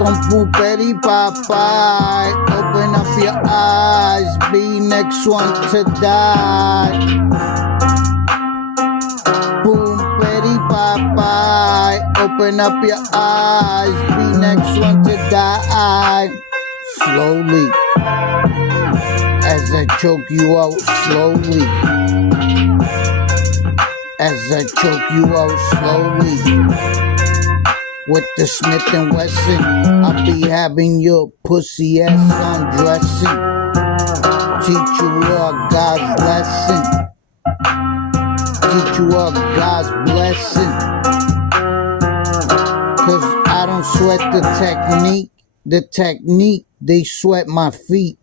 Con poopity Popeye, open up your eyes, be next one to die. Poopity Popeye, open up your eyes, be next one to die. Slowly, as I choke you out slowly. As I choke you out slowly. With the Smith & Wesson, I'll be having your pussy ass undressing. Teach you a God's lesson. Teach you a God's blessing. Cause I don't sweat the technique, they sweat my feet.